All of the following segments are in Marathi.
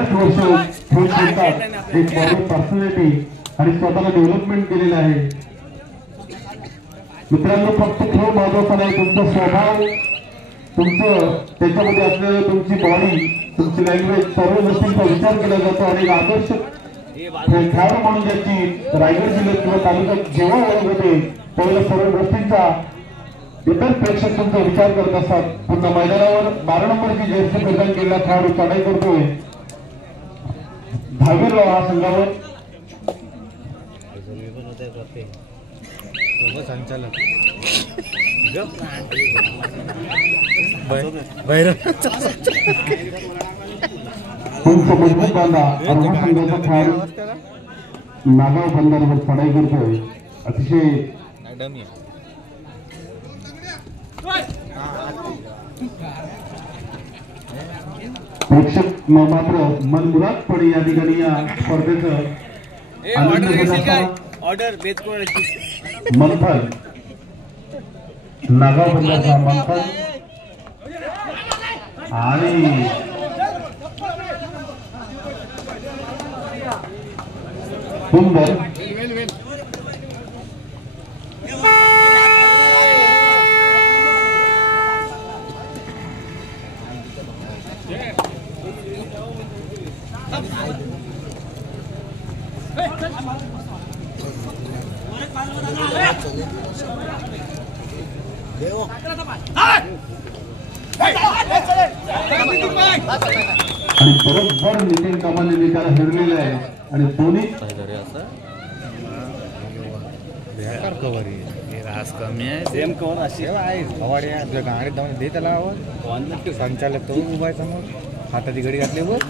बऱ्याच वर्ष खेळ खेळतात एक बॉडी पर्सनॅलिटी आणि स्वतःला डेव्हलपमेंट केलेलं आहे। मित्रांनो फक्त खेळ महत्त्वाचा नाही, तुमचा स्वभाव, तुमचं त्याच्यामध्ये असलेलं तुमची बॉडी, तुमची लँग्वेज, सर्व गोष्टींचा विचार केला जातो आणि आदर्श खेळाडू म्हणून ज्याची रायगड जिल्ह्यात किंवा तालुक्यात जेव्हा ओळख होते त्यावेळेला सर्व गोष्टींचा इतर प्रेक्षक तुमचा विचार करत असतात। पुन्हा मैदानावर 12 नंबरची जर्सी परिधान केलेला खेळाडू चढाई करतोय दहावीला हा संघावर संचालक मजबूत बांधा अरुणा संघाचा खेळाडू नागाव बंदरवर चढाई करतोय अतिशय प्रेक्षक मात्र मनमुरादपणे या ठिकाणी या स्पर्धेचं मंथन नागाव बंदरचा मंथन आणि सुंदर आणि बरोबर नितीन कामाने त्याला हेरलेलं आहे आणि दोन्ही कमी आहे सेम कवर अशी आहे भवाड्या तुझ्या गाडीत जाऊन दे त्याला आवाज संचालक तो उभा आहे समोर हाताची घडी घातली वर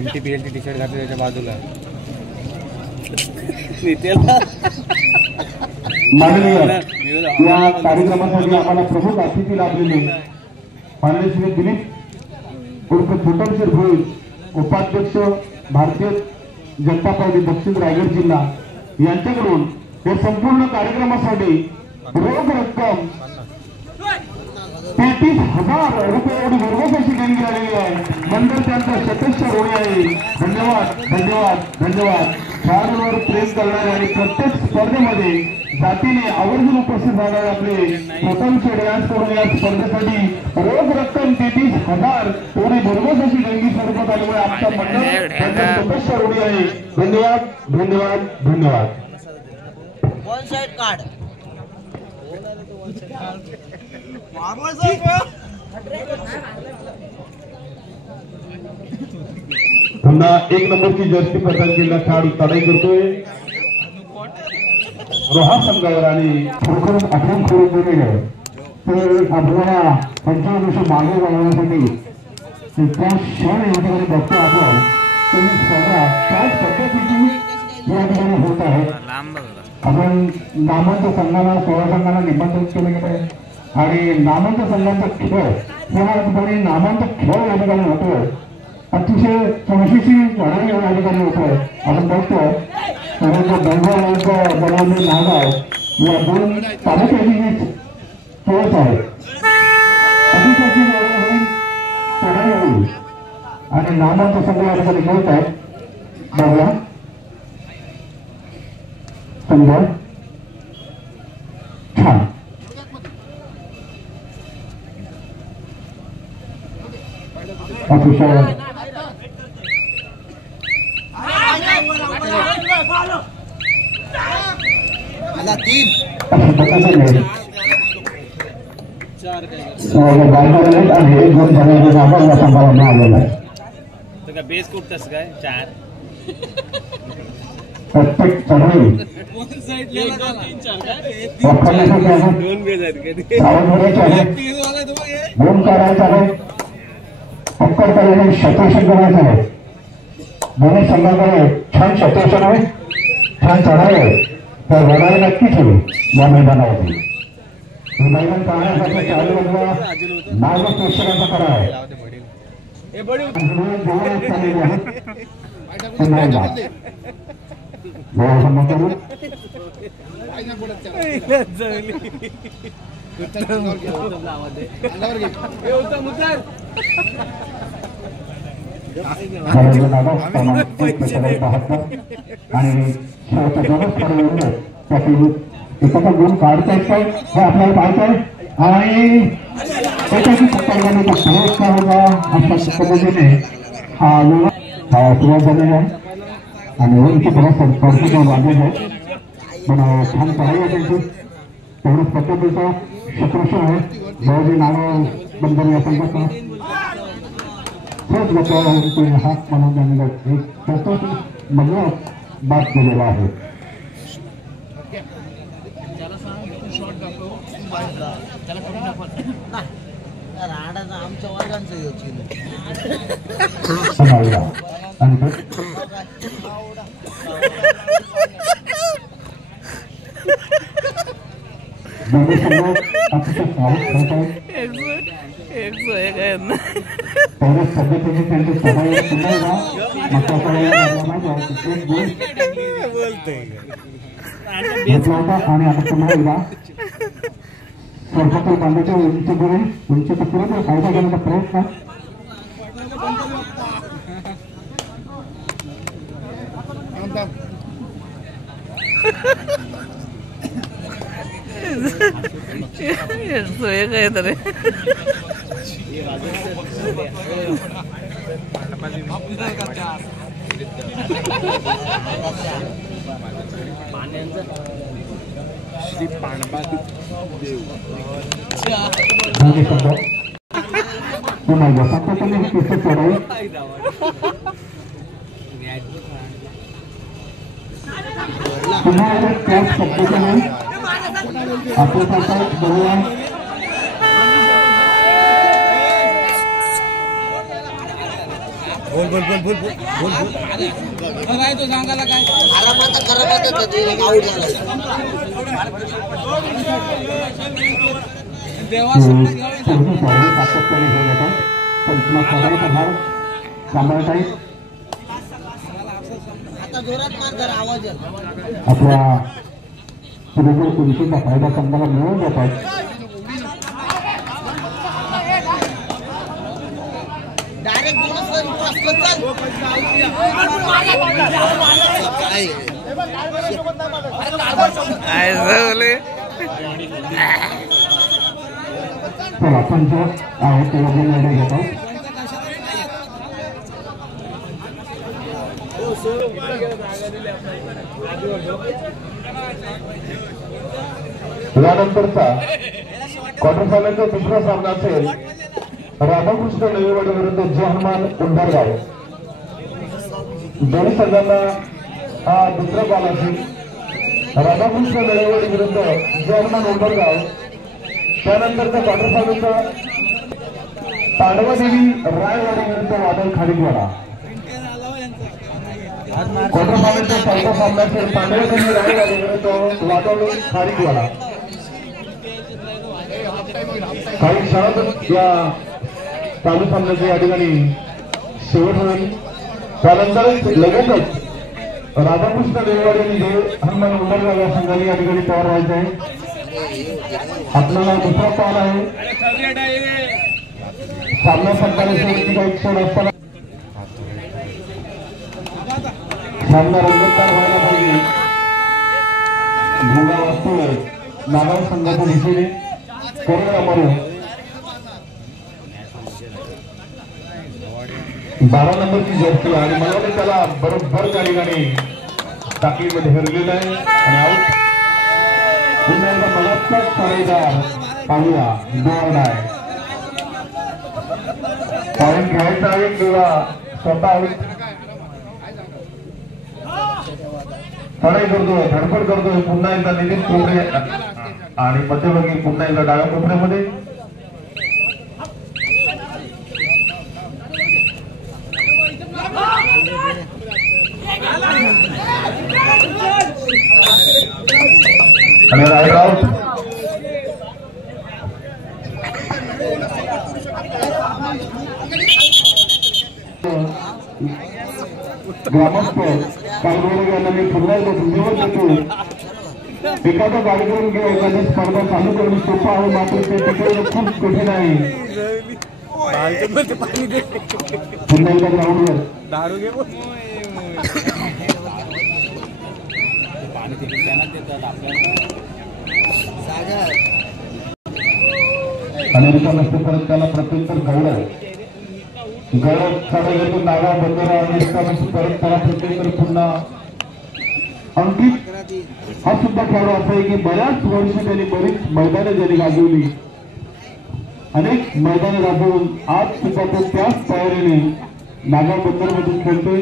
MTPL टी शर्ट घातली त्याच्या बाजूला या कार्यक्रमासाठी आम्हाला प्रमुख अतिथी लाभलेले माननीय श्री दिलीप उर्फ छोटमशेर भोईर उपाध्यक्ष भारतीय जनता पार्टी दक्षिण रायगड जिल्हा यांच्याकडून या संपूर्ण कार्यक्रमासाठी रोख रक्कम 33,000 रुपये एवढी भरघोस देणगी आलेली आहे। मंडळ त्यांचा शतस्य ऋणी आहे। धन्यवाद धन्यवाद धन्यवाद। खेळाडूंवर प्रेम करणारे आणि प्रत्येक स्पर्धेमध्ये जातीने आवर्जून उपस्थित झालेले आपले छोटमशेर यांच्याकडून या स्पर्धेसाठी रोख रक्कम 33,000 एवढी भरघोस अशी देणगी स्वरूपात आल्यामुळे आमच्या मंडळ त्यांचा शतस्य ऋणी आहे। धन्यवाद धन्यवाद धन्यवाद। वन साइड कार्ड पुन्हा 1 नंबरची जर्सी प्रदान केलेला खेळाडू चढाई करतोय रोहा संघावर आणि खरोखरच आठवण करून दिलेलं आहे तर आपल्याला 25 वर्ष मागे जाण्यासाठी त्या क्षण या ठिकाणी बघतो आपण तर स्पर्धा त्याच पद्धतीची या ठिकाणी होत आहे। आपण नामवंत संघाला 16 संघाला निमंत्रित केलं गेलं आहे आणि नामवंत संघाचा खेळ या ठिकाणी नामवंत खेळ या ठिकाणी होतोय अतिशय चौशीची लढाई या ठिकाणी होतोय। आपण बघतोय बेंगॉल बनवलेली नागाव या 2 तालुक्याची जी चोच आहे अतिशयची लढाई होईल चढाई होईल आणि नामवंत संघ या ठिकाणी खेळत आहेत। बघा संघ छान अतिशय बेस कुठतस काय 4 प्रत्येक चढाई 2 बेस आहेत दोन करायचं आहे पक्कड करायचं शतोषण करायचं आहे। दोन्ही संघाकडे छान शतोषण आहे छान चढाई आहे तर लढाई नक्कीच होईल या मैदानावरती। हे मैदान पाहण्यासाठी चालूला मार्ग प्रेक्षकांचा खरा आहे घराचं नाव क्रमांक 72 आणि शेवटच्या दोनच खेळाडूंनी त्यातील एकाचा गुण काढता येत आहे हे आपल्याला पाहायचं आहे आणि एकाची पकडण्याचा प्रयत्न होता अशा पद्धतीने हा सुरुवात झालेला आहे आणि उंची बराच पडतो वाढलेला आहे पण छान चढाई आहे त्यांची तेवढ्याच पद्धतीचा शत्रुषण आहे जवळजी नाणं बंदर या संघाचा खूप लोकांनी हात म्हणून त्यांनी एक चौकट मधला बाद केलेला आहे आमच्या वर्गांचं आणि आता पुन्हा एकदा सरपटल बांधाच्या उंचीचा पुरेपूर फायदा घेण्याचा प्रयत्न काहीतरी श्री पांडबा चढाई पुन्हा त्याच पद्धतीने आपल्या बघूया बोल बोल बोल बोल बोल बोल काय तो सांगायला काय आरामात करत आउट झाला सातत्याने घेऊन येतात पण सगळ्याचा भार सांभाळत आहेत आता जोरात मार जरा आवाज आपल्या पुरेपूर उंचीचा फायदा संघाला मिळवून देत आहेत पंच आहे ते निर्णय घेत आहोत यानंतरचा क्वार्टर फायनलचा दुसरा सामना असेल राधाकृष्ण नवीवाडी विरुद्ध जय हनुमान उंबरगाव दोन्ही संघांना हा दुसरा बॉल असेल राधाकृष्ण नवीवाडी विरुद्ध जय हनुमान उंबरगाव त्यानंतरचा क्वार्टर फायनलचा तांडवादेवी रायवाडी विरुद्ध वादळ खाडीवाडा क्वार्टर फायनलचा चौथा सामना असेल तांडवादेवी रायवाडी विरुद्ध वादळ खाडीवाडा काही क्षणातच या चालू सामन्याच्या या ठिकाणी शेवट होईल त्यानंतरच लगेचच राधाकृष्ण देववाडी आणि जय हनुमान उंबरगाव या संघाने या ठिकाणी तयार व्हायचं आहे आपल्याला दुसरा पाल आहे सामना संपण्याची काही क्षण असताना सामना रंगतदार व्हायला पाहिजे भोगा वास्तव नागाव संघाच्या दिशेने कोरोना मरू 12 नंबरची जर्सी आणि मला वाटतं त्याला बरोबर त्या ठिकाणी टाकीमध्ये हरलेला आहे आणि आऊट पुन्हा एकदा मलाच साडेदार पाहूया गोड आहे पॉईंट घ्यायचा आहे किंवा स्वतः आऊट चढाई करतोय धडपड करतोय पुन्हा एकदा नितीन कोपरे आणि मध्यभागी पुन्हा एकदा डाव्या कोपऱ्यामध्ये आणि राईट आउट ग्रामस्थ कारभारी यांना मी पुन्हा एकदा धन्यवाद देतो एखादा कार्यक्रम किंवा एखादी स्पर्धा चालू करणं सोपं आहे मात्र ते तिकडे खूप कठीण आहे पुन्हा एकदा ग्राउंडवर दारू घे अमेरिका नसते परत त्याला प्रत्युत्तर गौरव गौरव नागा बंदरा अमेरिका परत त्याला प्रत्युत्तर पुन्हा अंकित हा सुद्धा खेळाडू असा आहे की बऱ्याच वर्ष त्यांनी बरीच मैदाने त्यांनी गाजवली अनेक मैदाने गाजवून आज सुद्धा तो त्याच तयारीने नागा बंदर मधून खेळतोय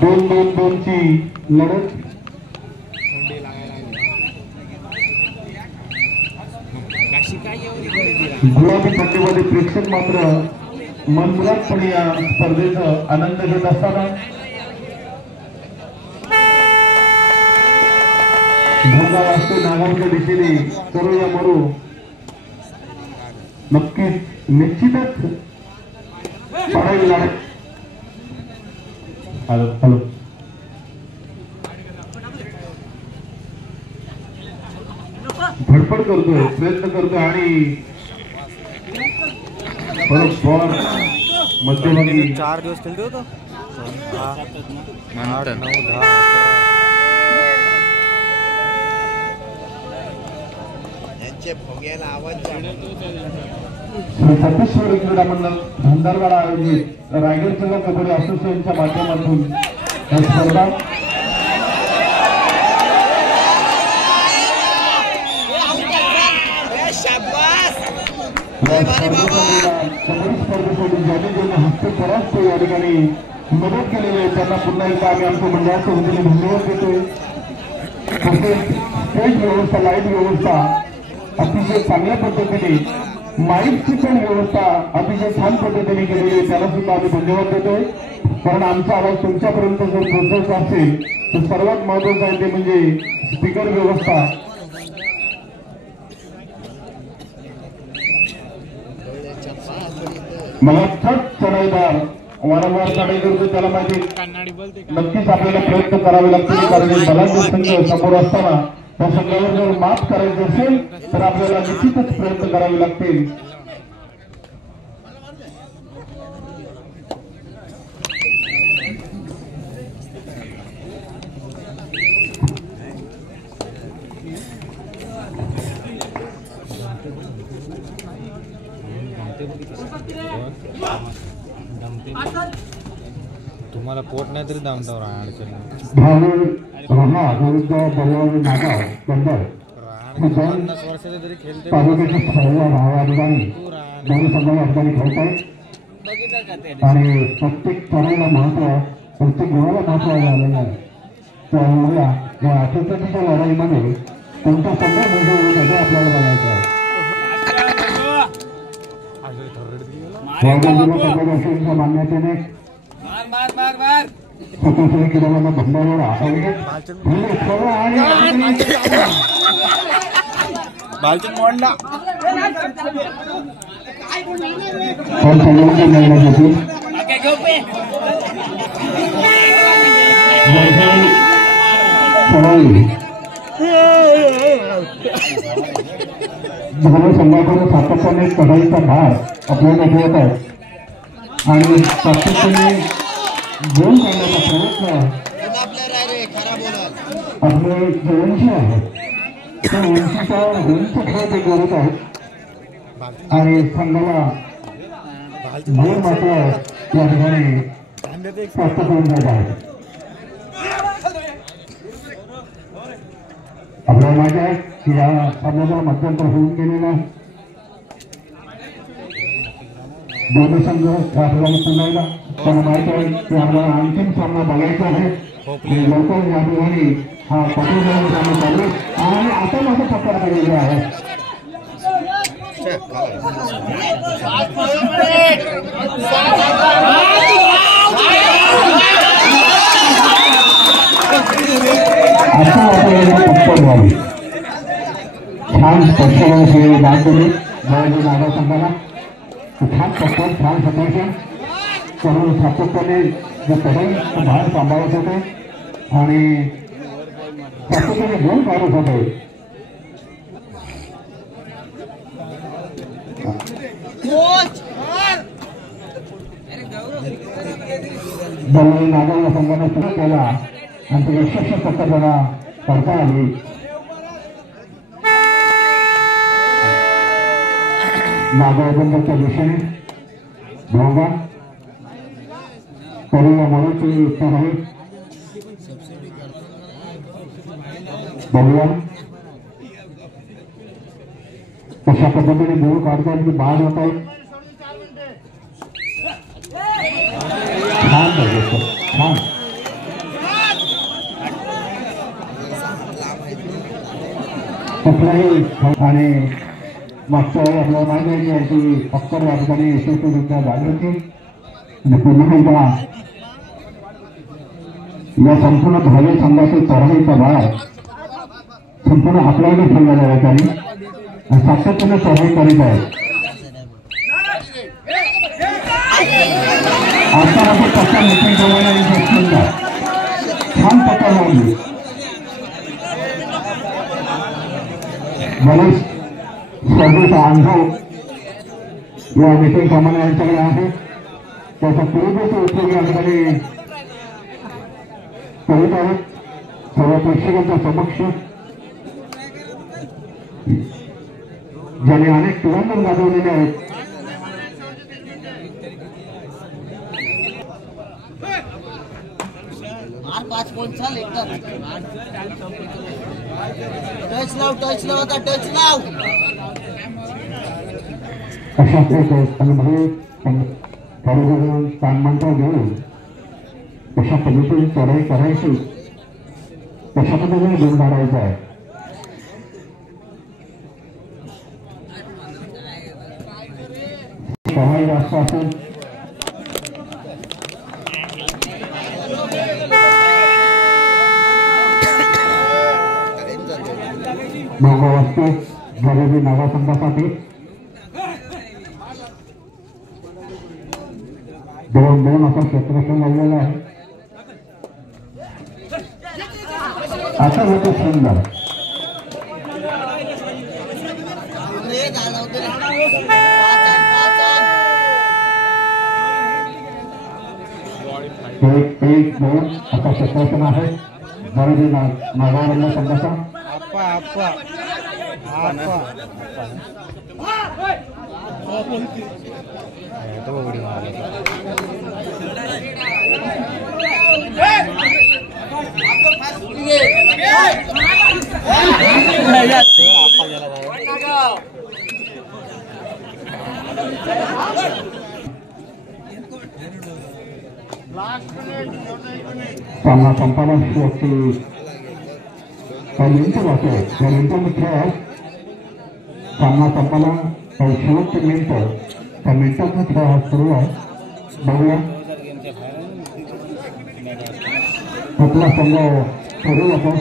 2-2-2 ची लढत गुलाबी पट्टीमध्ये प्रेक्षक मात्र मनमुरादपणे या स्पर्धेचा आनंद घेत असताना धंदा वाजतो नागांच्या दिशेने करू या मरू नक्कीच निश्चितच पडावी लागेल. हॅलो हॅलो धडपड करतोय प्रयत्न करतोय आणि बरोबर मध्यभागी 4 दिवस खेळते होतो 8, 9, 10 सप्तेश्वर क्रीडा मंडळ भंडारवाड आयोजित रायगड जिल्हा कबड्डी असोसिएशनच्या माध्यमातून ही स्पर्धा स्पर्धेसाठी ज्यांनी ज्यांना हस्ते बराच या ठिकाणी मदत केलेली आहे त्यांना पुन्हा एकदा आम्ही आमच्या मंडळाच्या वतीने धन्यवाद देतोय. तसेच स्टेज व्यवस्था लाईट व्यवस्था अतिशय चांगल्या पद्धतीने माईकची पण व्यवस्था अतिशय छान पद्धतीने केलेली आहे त्याला सुद्धा आम्ही धन्यवाद देतोय. कारण आमचा आवाज तुमच्यापर्यंत जर पोहोचायचा असेल तर सर्वात महत्वाचं आहे ते म्हणजे स्पीकर व्यवस्था. मला थट चढाईदार वारंवार चढाई करतो त्याला माहिती नक्कीच आपल्याला प्रयत्न करावे लागतील कारण बलाढ्य संघ समोर असताना त्या संघावर जर मात करायची असेल तर आपल्याला निश्चितच प्रयत्न करावे लागतील. तुम्हाला पोट नाही तरी दामतावर अडचण वर्षाचे तरी खेळते आणि प्रत्येक तरुणाला महत्व प्रत्येक गुणाला महत्व झालेलं आहे. त्यामुळे या 38च्या लढाईमध्ये कोणता संघ म्हणजे आपल्याला बघायचं आहे. मान्यतेने 27 किलोला भंडारवाडा संघाकडून सातत्याने चढाईचा भार आपल्याला ठेवत आहे आणि सातत्याने घेऊन जाण्याचा प्रयत्न आपले जे उंची आहे त्या उंचीचा उंच खेळ ते करत आहेत आणि संघाला गोल मात्र या ठिकाणी प्राप्त करून जात आहे. आपल्याला माहिती आहे की या सामन्याला मध्यंतर होऊन गेलेला दोन्ही संघ या ठिकाणी पुन्हा त्यांना माहिती आहे की आपल्याला अंतिम सामना बघायचा आहे. लवकर या ठिकाणी हा पटोल सामना चालू आणि आता माझा पत्ता पडलेला आहे. छान स्पर्शेने दाद दिली नागा संघाला छान पत्तर छान सकाळचे करून सातत्याने जे चढाई बाहेर सांभाळत होते आणि सातत्याने गोल काढत होते. बलवाई नागाव या संघाने सुरू केला आणि ते यशस्वी पद्धतीने करता आली. नागाव बंदरच्या दिशेने भोंगा तरी या मरोची उत्तर आहे. बलवान कशा पद्धतीने गोल काढतात की बाद होत आहेत. छान छान कुठलाही आणि मागच्या वेळी आपल्याला माहिती आहे की यांची पक्कड या ठिकाणी यशस्वीरित्या झाली होती आणि पुन्हा एकदा या संपूर्ण भावी संघाची चढाईचा भार संपूर्ण आपल्याकडे ठेवलेला आहे त्यांनी सातत्याने चढाई करीत आहे. आत्तामध्ये पक्का नितीन गवळी आणि सुंदर छान पक्का लावली. बरेच स्पर्धेचा अनुभव या नितीन गवळी यांच्याकडे आहे. त्याचा पुरेपूर उपयोग या ठिकाणी करीत आहेत सर्व प्रेक्षकांच्या समक्ष. ज्याने अनेक तिरंगण गाजवलेले आहेत. पाच पॉइंट चाल एकदम टच लाव आता टच लाव. अशाच एक अनुभवी स्थानमानता घेऊन कशा पद्धतीने चढाई करायची कशा पद्धतीने गुण काढायचा आहे. चढाई जास्त असेल वस्तू गरीबी नवा संघासाठी 2-2 असा क्षेत्रफळ लागलेला आहे. आता होतो सुंदर एक 2 असा क्षेत्रफळ आहे. गरीबी नवा संघाचा सामना संपादन व्यक्ती खेळ सामना संपाला शेवटचे मिनिट त्या मिनिटातला खेळ हा सुरू आहे. बघूया कुठला संघ सुरू होतो.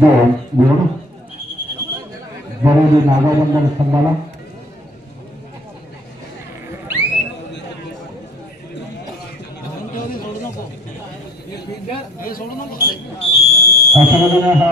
दोन गुण बरोबर नागाबंदर संघाला. अशा